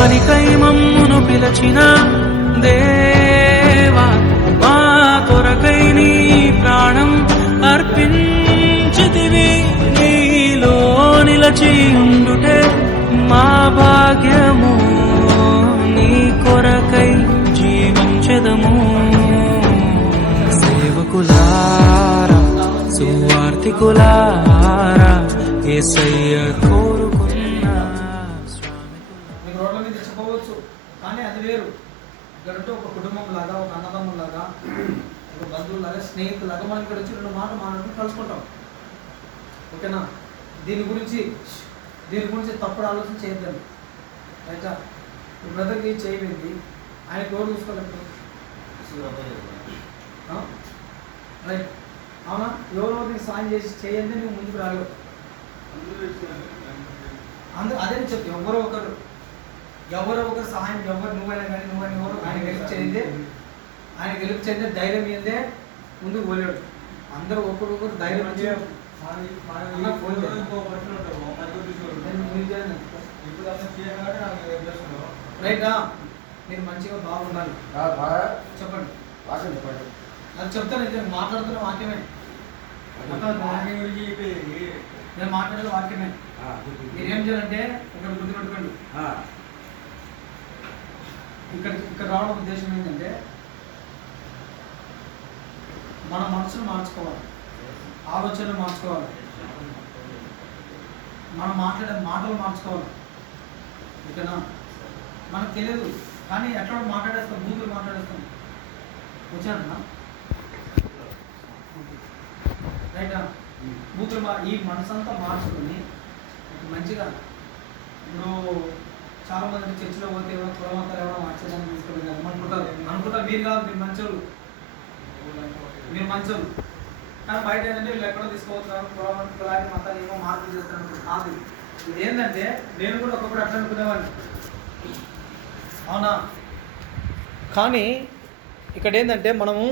పనికై మమ్మును పిలచిన దేవా, మా కొరకై నీ ప్రాణం అర్పించితివి. నీలో నిలచి ఉండుటే మా భాగ్యము, నీ కొరకై జీవించెదము. సేవకులారా, సువార్తికులారా, యేసయ్య కోరుకున్న మీకు రోడ్ల మీద చెప్పవచ్చు, కానీ అది వేరు. ఇక్కడంటే ఒక కుటుంబం లాగా, ఒక అన్నదమ్ముల లాగా, ఒక బంధువులాగా, స్నేహితులాగా మనం ఇక్కడ వచ్చి రెండు మాటలు మాట్లాడుకుని కలుసుకుంటాం. ఓకేనా? దీని గురించి తప్పుడు ఆలోచన చేయొద్దండి. రైటా? ఈ బ్రదర్కి చేయలేదు, ఆయన ఎవరు చూసుకోలేదు. రైట్, అవునా? ఎవరో నీకు సాయం చేసి చేయండి, నువ్వు ముందుకు రాలేవు. అదే చెప్తే ఎవరో ఒకరు సహాయం, నువ్వైనా కానీ ఎవరు ఆయన గెలుపు చేయండి, ధైర్యం ఏందే ముందుకు పోలేడు. అందరూ ఒకరు ధైర్యం రైటా? మీరు మంచిగా బాగుండాలి. చెప్పండి, అది చెప్తాను. ఇది మాట్లాడుతున్న వాక్యమే, నేను మాట్లాడే వాక్యమే. మీరేం చేయాలంటే ఇక్కడ గుర్తుపెట్టుకోండి. ఇక్కడ రావడం ఉద్దేశం ఏంటంటే మన మనసును మార్చుకోవాలి, ఆలోచనలు మార్చుకోవాలి, మనం మాట్లాడే మాటలు మార్చుకోవాలి. ఓకేనా? మనకు తెలియదు కానీ ఎట్లా మాట్లాడేస్తాం, బూతులు మాట్లాడేస్తాం. వచ్చాడన్నా రైటా? బూతులు ఈ మనసంతా మార్చుకొని మంచిగా. ఇప్పుడు చాలా మంది చర్చిలో పోతే ఎవరో కులమంతాలు ఎవరో మార్చేదాన్ని తీసుకోవడం కదా అనుకుంటారు. మీరు కాదు, మీరు మంచోళ్ళు. కానీ బయట ఏంటంటే వీళ్ళు ఎక్కడో తీసుకోవచ్చున్నారు, కులాన్ని మతాన్ని ఏమో మార్పులు చేస్తారు. కాదు, ఇది ఏంటంటే నేను కూడా ఒకప్పుడు అట్లా అనుకునేవాడిని, అవునా? కానీ ఇక్కడ ఏంటంటే మనము